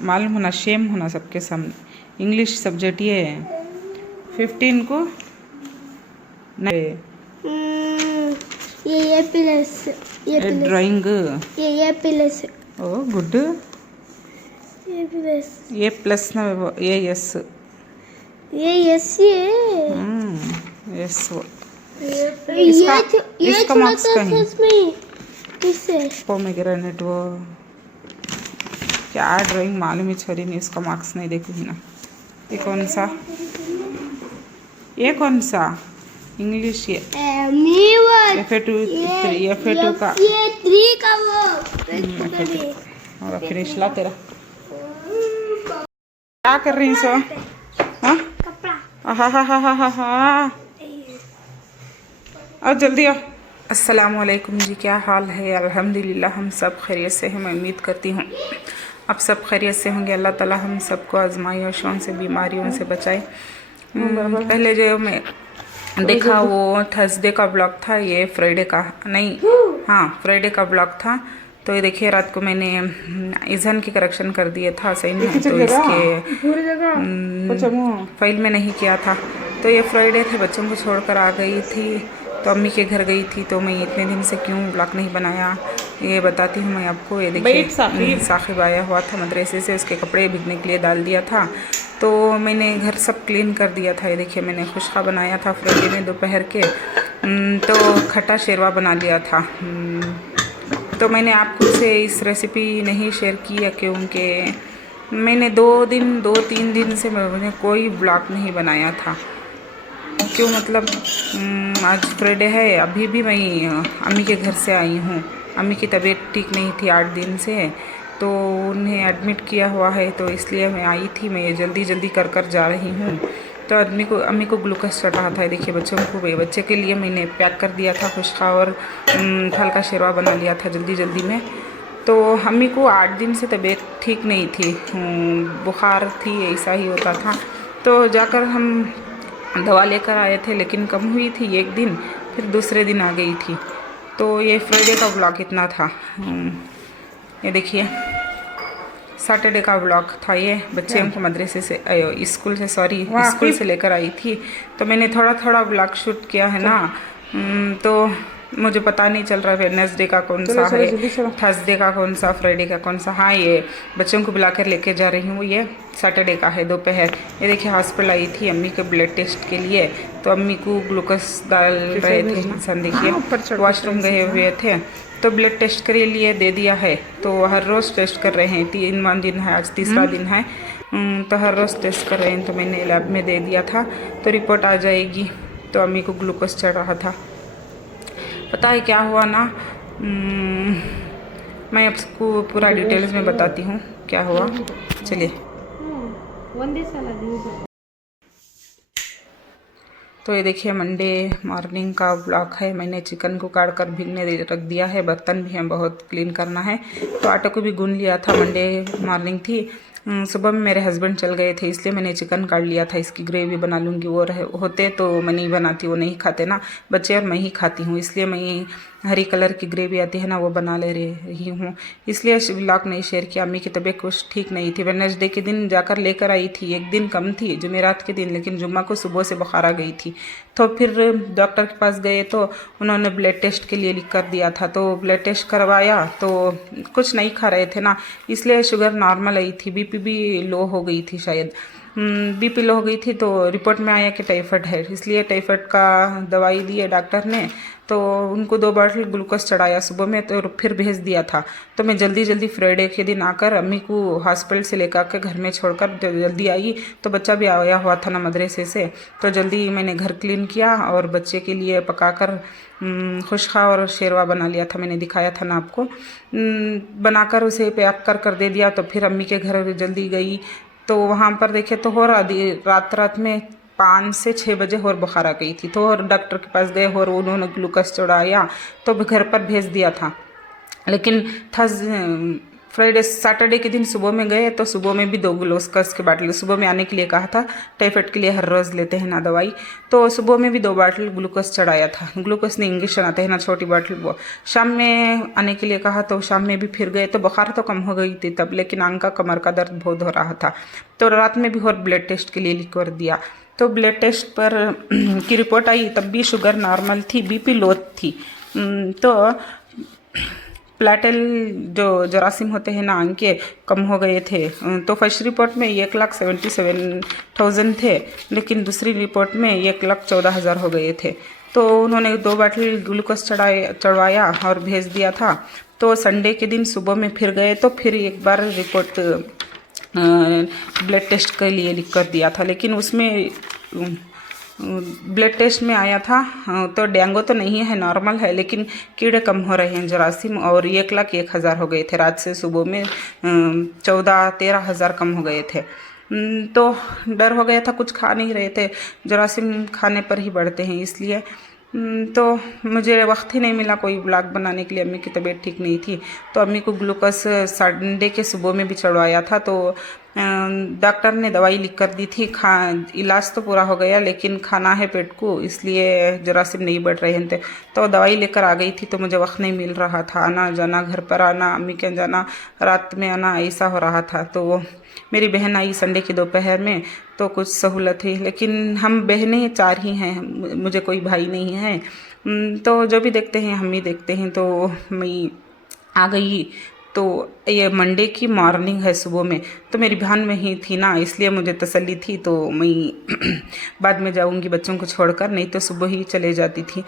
मालूम होना, शेम होना सबके सामने। इंग्लिश सब्जेक्ट ये है। 15 को नहीं, ये प्लस, ये प्लस, ड्राइंग। ये प्लस, ओ गुड। ये प्लस, ये प्लस ना, ये एस। ये यस, ये एस वो। ये इसका छोड़ा मार्क्स था कहीं सच में किससे? पोमेग्रेनेट वो क्या ड्राइंग मालूम ही छोरी नहीं, उसका मार्क्स नहीं देखूंगी ना। ये कौन सा, ये कौन सा इंग्लिश? ये FA2 का ये 3 का वो और फिनिश ला तेरा। क्या कर रही सो? हाँ कपड़ा। हा हा हा हा हा। और जल्दी आओ। अस्सलामुअलैकुम जी, क्या हाल है? अल्हम्दुलिल्लाह हम सब खैरियत से हैं। मैं उम्मीद करती हूँ आप सब खैरियत से होंगे। अल्लाह ताला हम सबको आजमाइशों से, बीमारियों से बचाए। पहले जो मैं देखा वो थर्सडे का ब्लॉग था, ये फ्राइडे का नहीं, हाँ फ्राइडे का ब्लॉग था। तो ये देखिए रात को मैंने इजन की करेक्शन कर दिया था सही में, तो इसके फाइल में नहीं किया था। तो ये फ्राइडे थे, बच्चों को छोड़कर आ गई थी, तो अम्मी के घर गई थी। तो मैं इतने दिन से क्यों ब्लॉग नहीं बनाया ये बताती हूँ मैं आपको। ये देखिए साकिब आया हुआ था मदरसे से, उसके कपड़े भिगने के लिए डाल दिया था, तो मैंने घर सब क्लीन कर दिया था। ये देखिए मैंने खुशका बनाया था फ्राइडे में दोपहर के, तो खट्टा शेरवा बना लिया था। तो मैंने आपको से इस रेसिपी नहीं शेयर किया क्योंकि मैंने 2-3 दिन से मैंने कोई ब्लॉग नहीं बनाया था। क्यों मतलब आज फ्राइडे है, अभी भी मैं अम्मी के घर से आई हूँ। अम्मी की तबीयत ठीक नहीं थी 8 दिन से, तो उन्हें एडमिट किया हुआ है, तो इसलिए मैं आई थी। मैं जल्दी जल्दी कर जा रही हूँ। तो अम्मी को ग्लूकोज चढ़ रहा था। देखिए बच्चे के लिए मैंने पैक कर दिया था खुशका और फल का शेरवा बना लिया था जल्दी जल्दी में। तो अम्मी को 8 दिन से तबीयत ठीक नहीं थी, बुखार थी, ऐसा ही होता था। तो जाकर हम दवा लेकर आए थे, लेकिन कम हुई थी एक दिन, फिर दूसरे दिन आ गई थी। तो ये फ्राइडे का ब्लॉग इतना था। ये देखिए सैटरडे का ब्लॉग था ये। बच्चे को मदरसे से स्कूल से लेकर आई थी, तो मैंने थोड़ा थोड़ा ब्लॉग शूट किया है ना। तो मुझे पता नहीं चल रहा वेडनेसडे का कौन सा है, थर्सडे का कौन सा, फ्राइडे का कौन सा। हाँ ये बच्चों को बुलाकर लेके जा रही हूँ, ये सैटरडे का है दोपहर। ये देखिए हॉस्पिटल आई थी अम्मी के ब्लड टेस्ट के लिए, तो अम्मी को ग्लूकोज डाल रहे थे इंसान। देखिए वॉशरूम गए हुए थे, तो ब्लड टेस्ट के लिए दे दिया है। तो हर रोज़ टेस्ट कर रहे हैं, 3 दिन है, आज तीसरा दिन है। तो हर रोज़ टेस्ट कर रहे हैं, तो मैंने लैब में दे दिया था, तो रिपोर्ट आ जाएगी। तो अम्मी को ग्लूकोज चढ़ रहा था। पता है क्या हुआ ना, मैं आपको पूरा डिटेल्स में बताती हूँ क्या हुआ। चलिए। तो ये देखिए मंडे मॉर्निंग का ब्लॉग है। मैंने चिकन को काट कर भीगने रख दिया है, बर्तन भी हैं बहुत क्लीन करना है। तो आटे को भी गूंद लिया था, मंडे मॉर्निंग थी। सुबह में मेरे हस्बैंड चल गए थे, इसलिए मैंने चिकन काट लिया था। इसकी ग्रेवी बना लूँगी, वो होते तो मैं नहीं बनाती, वो नहीं खाते ना बच्चे, और मैं ही खाती हूँ, इसलिए मैं हरी कलर की ग्रेवी आती है ना वो बना ले रही हूँ। इसलिए ब्लॉग नहीं शेयर किया। अम्मी की तबीयत कुछ ठीक नहीं थी। वेडनेसडे के दिन जाकर लेकर आई थी, एक दिन कम थी जुमेरात के दिन, लेकिन जुम्मा को सुबह से बुखार आ गई थी। तो फिर डॉक्टर के पास गए, तो उन्होंने ब्लड टेस्ट के लिए लिख कर दिया था। तो ब्लड टेस्ट करवाया, तो कुछ नहीं खा रहे थे ना, इसलिए शुगर नॉर्मल आई थी, बीपी भी लो हो गई थी शायद। बीपी लो हो गई थी, तो रिपोर्ट में आया कि टाइफाइड है, इसलिए टाइफाइड का दवाई दिए डॉक्टर ने। तो उनको 2 बॉटल ग्लूकोज चढ़ाया सुबह में, तो फिर भेज दिया था। तो मैं जल्दी जल्दी फ्राइडे के दिन आकर अम्मी को हॉस्पिटल से लेकर के घर में छोड़कर जल्दी आई। तो बच्चा भी आया हुआ था ना मदरसे से, तो जल्दी मैंने घर क्लीन किया और बच्चे के लिए पकाकर खुशका और शेरवा बना लिया था। मैंने दिखाया था ना आपको, बनाकर उसे पैक कर दे दिया। तो फिर अम्मी के घर जल्दी गई, तो वहाँ पर देखे तो हो रहा रात में 5 से 6 बजे और बुखार आ गई थी। तो और डॉक्टर के पास गए और उन्होंने ग्लूकोज चढ़ाया, तो घर पर भेज दिया था। लेकिन फ्राइडे सैटरडे के दिन सुबह में गए तो सुबह में भी 2 ग्लूकोज की बाटल सुबह में आने के लिए कहा था। टाइफाइड के लिए हर रोज़ लेते हैं ना दवाई, तो सुबह में भी 2 बाटल ग्लूकोज चढ़ाया था। ग्लूकोज नहीं इंजेक्शन आते हैं ना छोटी बाटल, वो शाम में आने के लिए कहा तो शाम में भी फिर गए तो बुखार तो कम हो गई थी तब, लेकिन आंख का कमर का दर्द बहुत हो रहा था। तो रात में भी और ब्लड टेस्ट के लिए लिख कर दिया, तो ब्लड टेस्ट पर की रिपोर्ट आई तब भी शुगर नॉर्मल थी, बीपी लो थी। तो प्लेटल जो जरासीम होते हैं ना आंख के कम हो गए थे। तो फर्स्ट रिपोर्ट में 1,77,000 थे, लेकिन दूसरी रिपोर्ट में 1,14,000 हो गए थे। तो उन्होंने 2 बाटल ग्लूकोज चढ़वाया और भेज दिया था। तो संडे के दिन सुबह में फिर गए तो फिर एक बार रिपोर्ट ब्लड टेस्ट के लिए लिख कर दिया था, लेकिन उसमें ब्लड टेस्ट में आया था तो डेंगू तो नहीं है, नॉर्मल है, लेकिन कीड़े कम हो रहे हैं जरासीम, और 1,01,000 हो गए थे। रात से सुबह में 14-13,000 कम हो गए थे। तो डर हो गया था, कुछ खा नहीं रहे थे, जरासीम खाने पर ही बढ़ते हैं इसलिए। तो मुझे वक्त ही नहीं मिला कोई ब्लॉग बनाने के लिए, अम्मी की तबीयत ठीक नहीं थी। तो अम्मी को ग्लूकोज संडे के सुबह में भी चढ़वाया था। तो डॉक्टर ने दवाई लिख कर दी थी, इलाज तो पूरा हो गया, लेकिन खाना है पेट को, इसलिए जरासीम नहीं बढ़ रहे थे। तो दवाई लेकर आ गई थी, तो मुझे वक्त नहीं मिल रहा था, आना जाना, घर पर आना, अम्मी के जाना, रात में आना, ऐसा हो रहा था। तो मेरी बहन आई संडे की दोपहर में, तो कुछ सहूलत हुई, लेकिन हम बहनें 4 ही हैं, मुझे कोई भाई नहीं है। तो जो भी देखते हैं हम ही देखते हैं। तो मैं आ गई, तो ये मंडे की मॉर्निंग है सुबह में, तो मेरी बहन में ही थी ना, इसलिए मुझे तसल्ली थी। तो मैं बाद में जाऊंगी बच्चों को छोड़कर, नहीं तो सुबह ही चले जाती थी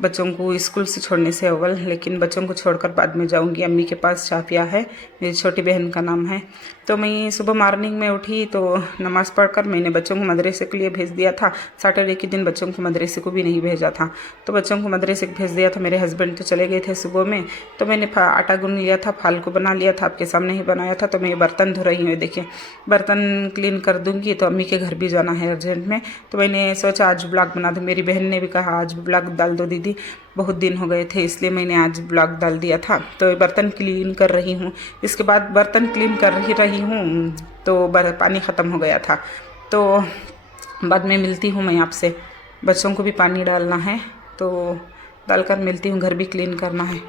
बच्चों को स्कूल से छोड़ने से अव्वल, लेकिन बच्चों को छोड़कर बाद में जाऊंगी। अम्मी के पास शाफिया है, मेरी छोटी बहन का नाम है। तो मैं सुबह मॉर्निंग में उठी तो नमाज़ पढ़कर मैंने बच्चों को मदरसे के लिए भेज दिया था। सैटरडे के दिन बच्चों को मदरसे को भी नहीं भेजा था, तो बच्चों को मदरसे को भेज दिया था। मेरे हस्बैंड तो चले गए थे सुबह में, तो मैंने आटा गूंद लिया था, फाल को बना लिया था, आपके सामने ही बनाया था। तो मैं बर्तन धो रही हूँ, देखिए बर्तन क्लीन कर दूँगी, तो अम्मी के घर भी जाना है अर्जेंट में। तो मैंने सोचा आज ब्लॉग बना दूँ। मेरी बहन ने भी कहा आज ब्लॉग डाल दो दीदी, बहुत दिन हो गए थे, इसलिए मैंने आज ब्लॉग डाल दिया था। तो बर्तन क्लीन कर रही हूँ। इसके बाद बर्तन क्लीन कर रही हूँ तो पानी ख़त्म हो गया था। तो बाद में मिलती हूँ मैं आपसे, बच्चों को भी पानी डालना है, तो डालकर मिलती हूँ, घर भी क्लीन करना है।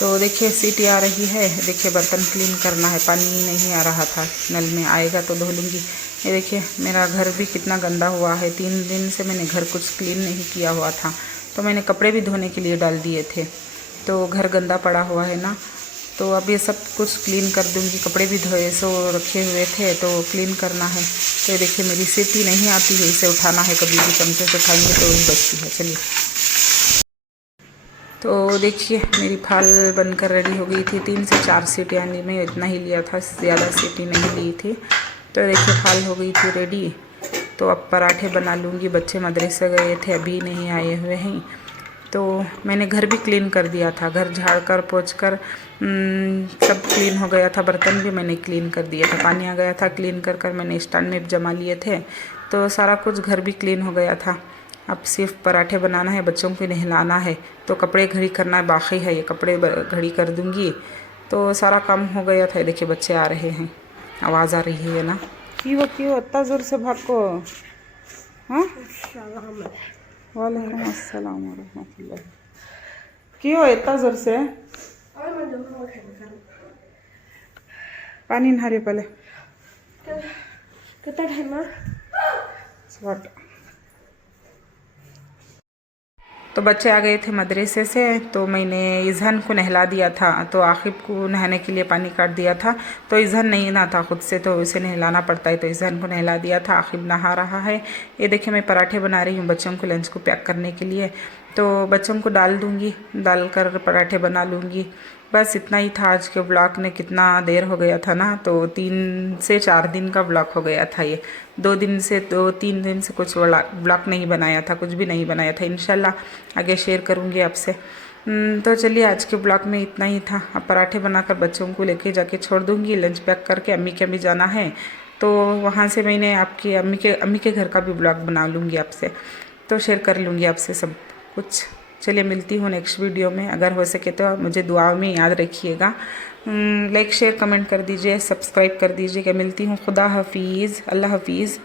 तो देखिए सीटी आ रही है, देखिए बर्तन क्लीन करना है, पानी नहीं आ रहा था नल में, आएगा तो धो लूँगी। ये देखिए मेरा घर भी कितना गंदा हुआ है, 3 दिन से मैंने घर कुछ क्लीन नहीं किया हुआ था। तो मैंने कपड़े भी धोने के लिए डाल दिए थे, तो घर गंदा पड़ा हुआ है ना। तो अब ये सब कुछ क्लीन कर दूँगी, कपड़े भी धोए सो रखे हुए थे, तो क्लीन करना है। तो देखिए मेरी सीटी नहीं आती है, इसे उठाना है, कभी भी चमचे से उठाएंगे तो ही बचती है। चलिए, तो देखिए मेरी फाल बनकर रेडी हो गई थी। 3 से 4 सीटी आने में इतना ही लिया था, ज़्यादा सीटी नहीं ली थी। तो देखिए फाल हो गई थी रेडी। तो अब पराठे बना लूँगी, बच्चे मदरसे गए थे, अभी नहीं आए हुए हैं। तो मैंने घर भी क्लीन कर दिया था, घर झाड़ कर पोंछ कर सब क्लीन हो गया था। बर्तन भी मैंने क्लीन कर दिया था, पानी आ गया था, क्लीन कर मैंने स्टैंड में जमा लिए थे। तो सारा कुछ घर भी क्लीन हो गया था। अब सिर्फ पराठे बनाना है, बच्चों को नहलाना है, तो कपड़े घड़ी करना बाकी है, ये कपड़े घड़ी कर दूँगी। तो सारा काम हो गया था। देखिए बच्चे आ रहे हैं, आवाज़ आ रही है ना। क्यों इतना ज़ोर से भागो? हाँ, वालेकुम अस्सलाम रहमतुल्लाह। क्यों इतना ज़ोर से? पानी नहा रहे पहले। कितना टाइम है? तो बच्चे आ गए थे मदरसे से, तो मैंने इज़हान को नहला दिया था। तो आखिब को नहाने के लिए पानी काट दिया था, तो इज़हान नहीं नहा था खुद से, तो उसे नहलाना पड़ता है, तो इज़हान को नहला दिया था। आखिब नहा रहा है। ये देखिए मैं पराठे बना रही हूँ बच्चों को लंच को पैक करने के लिए। तो बच्चों को डाल दूँगी, डाल कर पराठे बना लूँगी। बस इतना ही था आज के ब्लॉग में। कितना देर हो गया था ना, तो 3 से 4 दिन का ब्लॉग हो गया था ये। 2-3 दिन से कुछ ब्लॉग नहीं बनाया था, कुछ भी नहीं बनाया था। इंशाल्लाह आगे शेयर करूँगी आपसे। तो चलिए आज के ब्लॉग में इतना ही था। अब पराठे बनाकर बच्चों को लेके जाके छोड़ दूँगी, लंच पैक करके अम्मी के अभी जाना है, तो वहाँ से मैंने आपकी अम्मी के घर का भी ब्लॉग बना लूँगी आपसे, तो शेयर कर लूँगी आपसे सब कुछ। चलिए मिलती हूँ नेक्स्ट वीडियो में। अगर हो सके तो मुझे दुआओं में याद रखिएगा। लाइक शेयर कमेंट कर दीजिए, सब्सक्राइब कर दीजिएगा। मिलती हूँ। खुदा हाफिज़, अल्लाह हाफिज़।